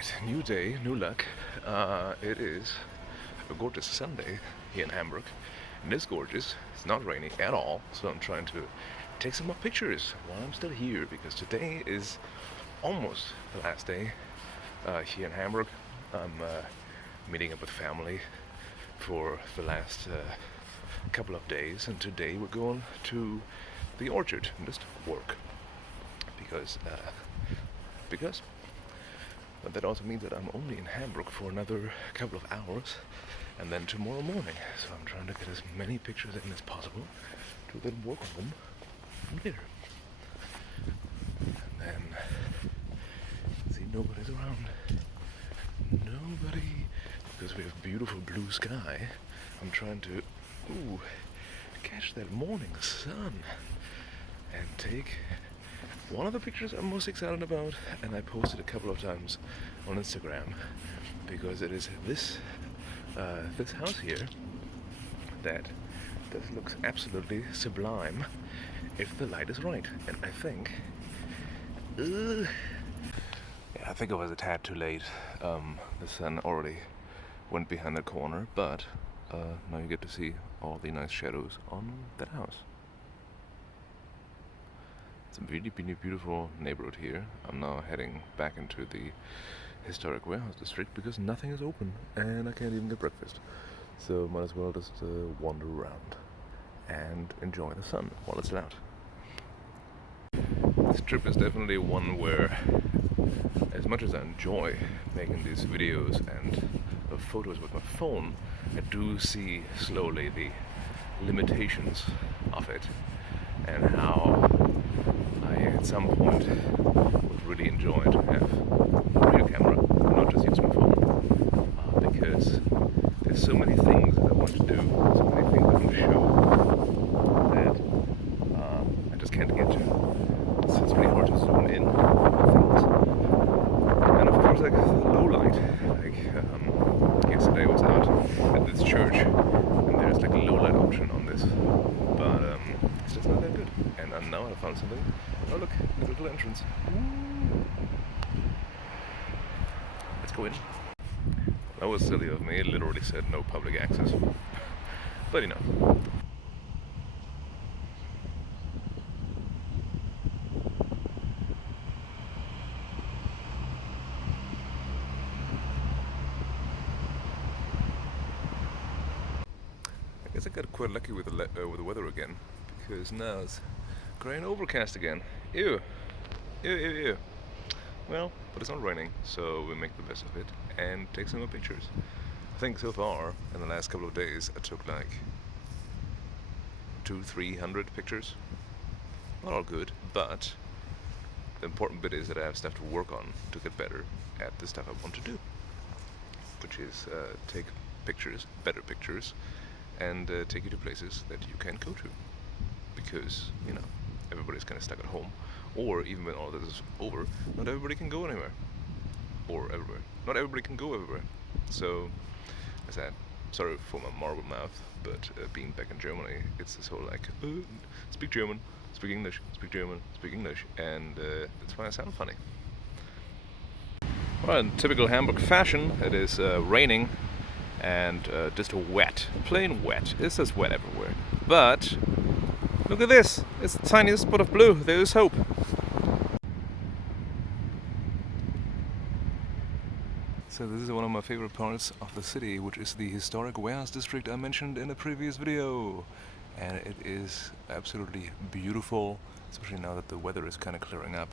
Alright, new day, new luck. It is a gorgeous Sunday here in Hamburg. And it's gorgeous. It's not rainy at all, so I'm trying to take some more pictures while I'm still here because today is almost the last day here in Hamburg. I'm meeting up with family for the last couple of days, and today we're going to the orchard and just work because but that also means that I'm only in Hamburg for another couple of hours and then tomorrow morning. So I'm trying to get as many pictures in as possible to then walk home from there. And then, see, nobody's around. Nobody, because we have beautiful blue sky. I'm trying to, catch that morning sun and take one of the pictures I'm most excited about, and I posted a couple of times on Instagram because it is this house here that this looks absolutely sublime if the light is right. And I think, I think I was a tad too late. The sun already went behind the corner, but now you get to see all the nice shadows on that house. It's a really beautiful neighborhood here. I'm now heading back into the historic warehouse district because nothing is open and I can't even get breakfast. So might as well just wander around and enjoy the sun while it's out. This trip is definitely one where, as much as I enjoy making these videos and photos with my phone, I do see slowly the limitations of it and how I at some point would really enjoy to have a real camera, not just use my phone, because there's so many things that I want to do, so many things I want to show that I just can't get to. It's really hard to zoom in on things. And of course, like low light, yesterday I was out at this church and there's like a low light option on this, but it's just not that good. And now I found something. Oh look, there's a little entrance. Ooh. Let's go in. That was silly of me, it literally said no public access. But you know. I guess I got quite lucky with the weather again, because now it's grey and overcast again. Ew. Well, but it's not raining, so we make the best of it and take some more pictures. I think so far, in the last couple of days, I took like 200-300 pictures. Not all good, but the important bit is that I have stuff to work on to get better at the stuff I want to do, which is take pictures, better pictures, and take you to places that you can go to, because you know everybody's kind of stuck at home, or even when all this is over, not everybody can go anywhere or everywhere. Not everybody can go everywhere. So, as I said, sorry for my marble mouth, but being back in Germany, it's this whole like speak German, speak English, speak German, speak English, and that's why I sound funny. Well, in typical Hamburg fashion, it is raining and just wet, plain wet. It's just wet everywhere. But look at this, it's the tiniest spot of blue. There is hope. So this is one of my favorite parts of the city, which is the historic warehouse district I mentioned in a previous video. And it is absolutely beautiful, especially now that the weather is kind of clearing up.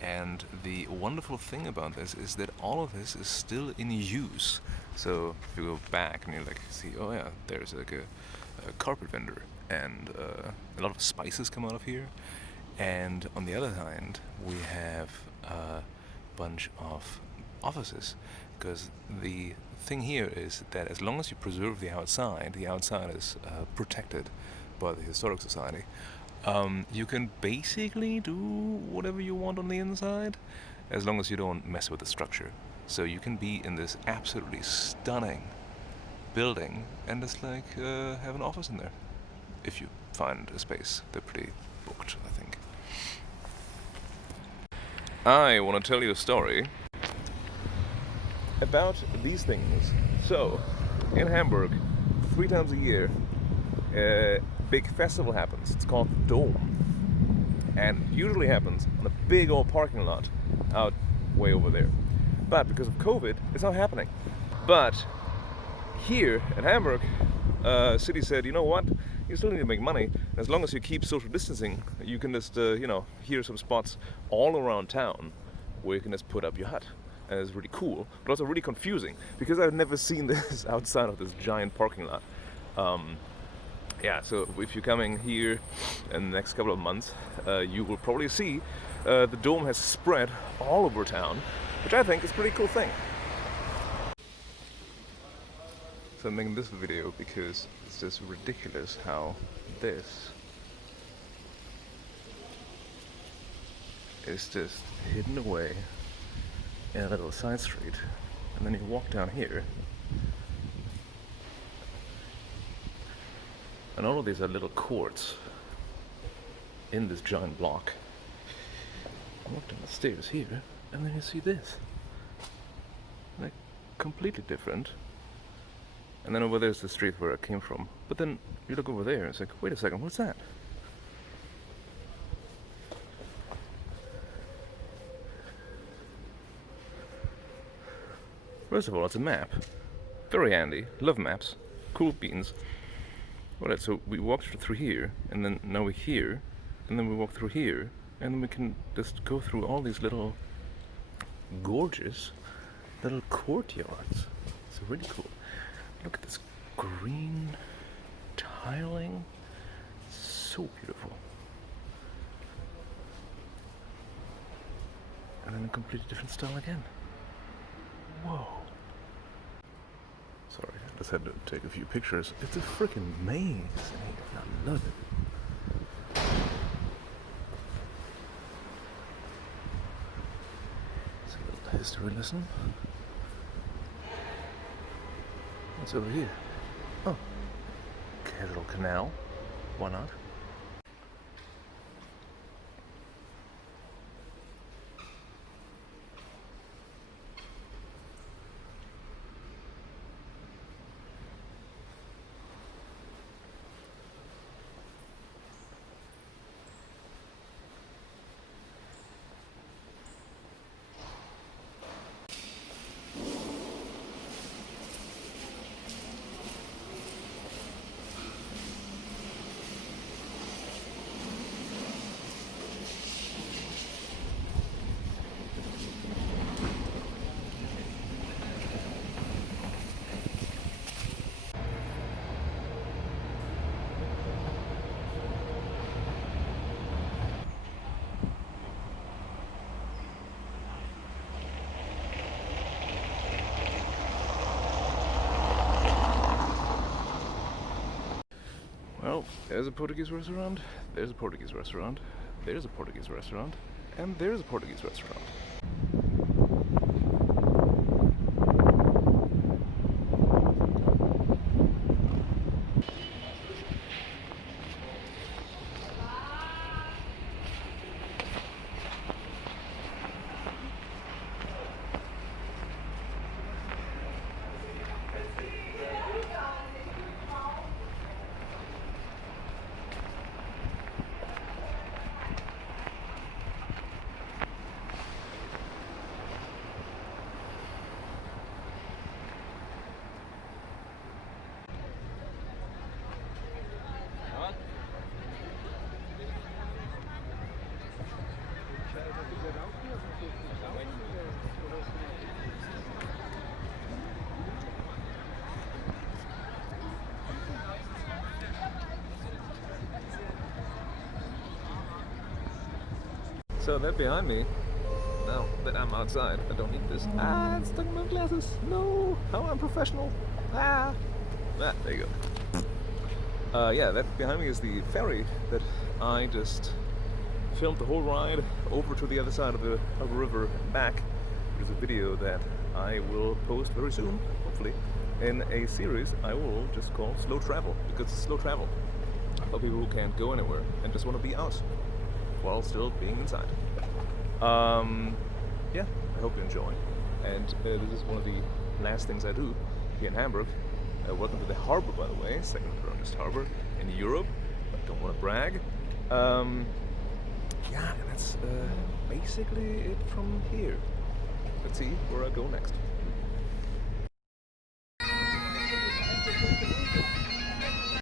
And the wonderful thing about this is that all of this is still in use. So if you go back and you like see, oh yeah, there's like a carpet vendor, and a lot of spices come out of here. And on the other hand, we have a bunch of offices, because the thing here is that as long as you preserve the outside is protected by the Historic Society. You can basically do whatever you want on the inside, as long as you don't mess with the structure. So you can be in this absolutely stunning building and just like have an office in there, if you find a space. They're pretty booked, I think. I want to tell you a story about these things. So, in Hamburg, 3 times a year, a big festival happens. It's called the Dome, and usually happens on a big old parking lot out way over there. But because of COVID, it's not happening. But here in Hamburg, city said, you know what? You still need to make money. As long as you keep social distancing, you can just, here are some spots all around town where you can just put up your hut. And it's really cool, but also really confusing because I've never seen this outside of this giant parking lot. Yeah, so if you're coming here in the next couple of months, you will probably see the Dome has spread all over town, which I think is a pretty cool thing. So I'm making this video because it's just ridiculous how this is just hidden away in a little side street, and then you walk down here, and all of these are little courts in this giant block. You walk down the stairs here, and then you see this, like completely different. And then over there's the street where I came from. But then you look over there and it's like, wait a second, what's that? First of all, it's a map. Very handy. Love maps. Cool beans. Alright, so we walked through here, and then now we're here, and then we walk through here, and then we can just go through all these little gorgeous little courtyards. It's really cool. Look at this green tiling. So beautiful. And then a completely different style again. Whoa. Sorry, I just had to take a few pictures. It's a freaking maze. I love it. It's a little history lesson. What's over here? Oh, casual canal. Why not? Well, there's a Portuguese restaurant, there's a Portuguese restaurant, there's a Portuguese restaurant, and there's a Portuguese restaurant. So that behind me, now that I'm outside, I don't need this. Ah, it's stuck in my glasses. No, how unprofessional. Ah, there you go. Yeah, that behind me is the ferry that I just filmed the whole ride over to the other side of the river and back. There's a video that I will post very soon, hopefully, in a series I will just call Slow Travel, because it's slow travel for people who can't go anywhere and just want to be out while still being inside. Yeah, I hope you enjoy. And this is one of the last things I do here in Hamburg. Welcome to the harbor, by the way, second longest harbor in Europe. I don't want to brag. Yeah, and that's basically it from here. Let's see where I go next.